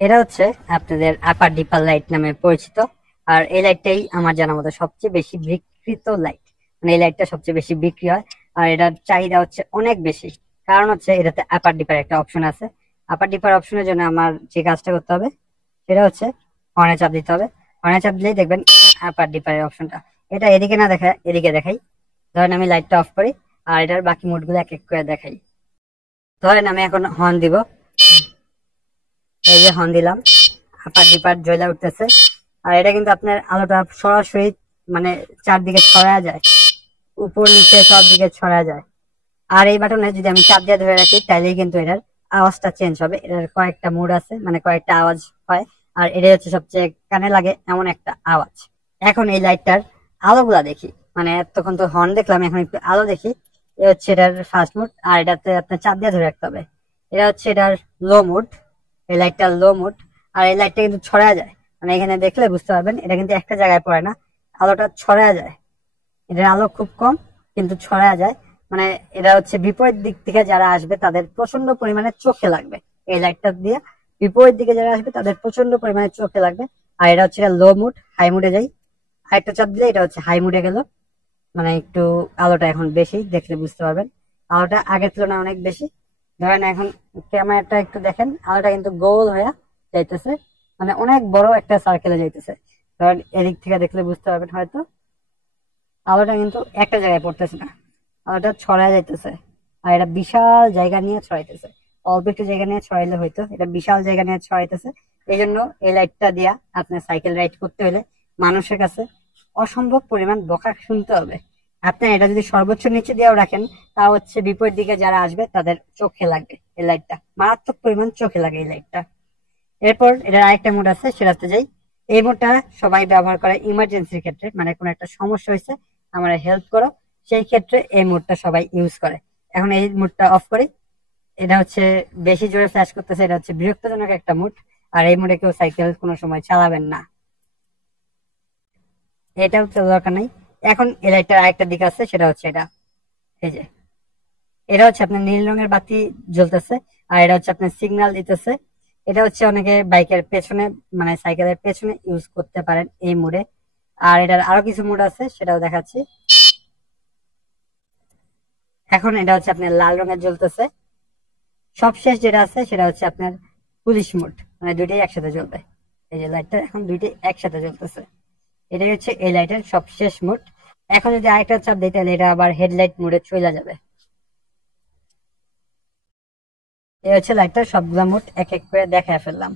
এটা হচ্ছে আপনাদের আপার ডিপার লাইট নামে পরিচিত। আর এই লাইটটাই আমার জানা মতো সবচেয়ে বেশি বিক্রিত লাইট, মানে এই লাইটটা সবচেয়ে বেশি বিক্রি হয়। আর এটার চাহিদা হচ্ছে অনেক বেশি, কারণ হচ্ছে এটাতে আপার ডিপার একটা অপশন আছে। আপার ডিপার অপশনের জন্য আমার যে কাজটা করতে হবে সেটা হচ্ছে হর্নে চাপ দিতে হবে। হর্নে চাপ দিলেই দেখবেন আপার ডিপারের অপশনটা। এটা এদিকে না দেখায় এদিকে দেখাই। ধরেন আমি লাইটটা অফ করি আর এটার বাকি মোডগুলো এক এক করে দেখাই। ধরেন আমি এখন হর্ন দিব, এই যে হর্ন দিলাম, আপার ডিপার জ্বলে উঠতেছে। আর এটা কিন্তু আপনার আলোটা সরাসরি মানে চারদিকে ছড়া যায়, উপর নিচে সব দিকে ছড়া যায়। আর এই বাটনে যদি আমি চাপ দিয়ে ধরে রাখি তাহলেই কিন্তু এটার আওয়াজটা চেঞ্জ হবে। এটার কয়েকটা মুড আছে, মানে কয়েকটা আওয়াজ হয়। আর এটা হচ্ছে সবচেয়ে কানে লাগে এমন একটা আওয়াজ। এখন এই লাইটটার আলোগুলা দেখি, মানে তখন তো হর্ন দেখলাম, এখন একটু আলো দেখি। এ হচ্ছে এটার ফার্স্ট মুড, আর এটাতে আপনার চাপ দিয়ে ধরে রাখতে হবে। এটা হচ্ছে এটার লো মুড, এই লাইটটার লো মুড। আর এই লাইটটা কিন্তু ছড়া যায়, মানে এখানে দেখলে বুঝতে পারবেন এটা কিন্তু একটা জায়গায় পড়ে না, আলোটা ছড়া যায়। এটার আলো খুব কম কিন্তু ছড়া যায়। মানে এটা হচ্ছে বিপরীত দিক থেকে যারা আসবে তাদের প্রচন্ড পরিমাণে চোখে লাগবে। এই লাইটটা দিয়ে বিপরীত দিকে যারা আসবে তাদের প্রচন্ড পরিমাণে চোখে লাগবে। আর এটা হচ্ছে লো মুড, হাই মুডে যাই, আরেকটা চাপ দিলে এটা হচ্ছে হাই মুডে গেল। মানে একটু আলোটা এখন বেশি, দেখলে বুঝতে পারবেন আলোটা আগের তুলনায় অনেক বেশি। ধরেন এখন ক্যামেরাটা একটু দেখেন, আলোটা কিন্তু গোল হয়ে যাইতেছে, মানে অনেক বড় একটা সার্কেলে যাইতেছে। ধরেন এদিক থেকে দেখলে বুঝতে পারবেন হয়তো আলোটা কিন্তু একটা জায়গায় পড়তেছে না, আলোটা ছড়ায় যাইতেছে। আর এটা বিশাল জায়গা নিয়ে ছড়াইতেছে। অল্প একটু জায়গা নিয়ে ছড়াইলে হয়তো, এটা বিশাল জায়গা নিয়ে ছড়াইতেছে। এই জন্য এই লাইটটা দিয়া আপনার সাইকেল রাইড করতে হলে মানুষের কাছে অসম্ভব পরিমাণ বকা শুনতে হবে। আপনি এটা যদি সর্বোচ্চ নিচে দিয়েও রাখেন, তা হচ্ছে বিপরীত দিকে যারা আসবে তাদের চোখে লাগবে এই লাইটটা, মারাত্মক পরিমাণ চোখে লাগে এই লাইটটা। এরপর এটার আরেকটা মোড আছে, সেটাতে যাই। এই মোডটা সবাই ব্যবহার করে ইমার্জেন্সির ক্ষেত্রে, মানে কোনো একটা সমস্যা হয়েছে আমার হেল্প করো, সেই ক্ষেত্রে এই মোডটা সবাই ইউজ করে। এখন এই মোডটা অফ করি। এটা হচ্ছে বেশি জোরে ফ্ল্যাশ করতেছে, এটা হচ্ছে বিরক্তজনক একটা মোড। আর এই মোডে কেউ সাইকেল কোনো সময় চালাবেন না, এটাও তো দরকার নাই। এখন এই লাইটটার আরেকটা দিক আছে, সেটা হচ্ছে এটা, এই যে এটা হচ্ছে আপনার নীল রঙের বাতি জ্বলতেছে। আর এটা হচ্ছে আপনার সিগন্যাল দিতেছে। এটা হচ্ছে অনেকে বাইকের পেছনে, মানে সাইকেলের পেছনে ইউজ করতে পারেন এই মোডে। আর এটার আরো কিছু মোড আছে, সেটাও দেখাচ্ছি। এখন এটা হচ্ছে আপনার লাল রঙের জ্বলতেছে। সবশেষ যেটা আছে সেটা হচ্ছে আপনার পুলিশ মোড, মানে দুইটাই একসাথে জ্বলবে। এই যে লাইটটা এখন দুইটাই একসাথে জ্বলতেছে, এটাই হচ্ছে এই লাইটের সবশেষ মোড। এখন যদি আরেকটা চাপ দিই তাহলে এটা আবার হেডলাইট মোডে চলে যাবে। এই হচ্ছে লাইটটার সবগুলা মোড এক এক করে দেখায় ফেললাম।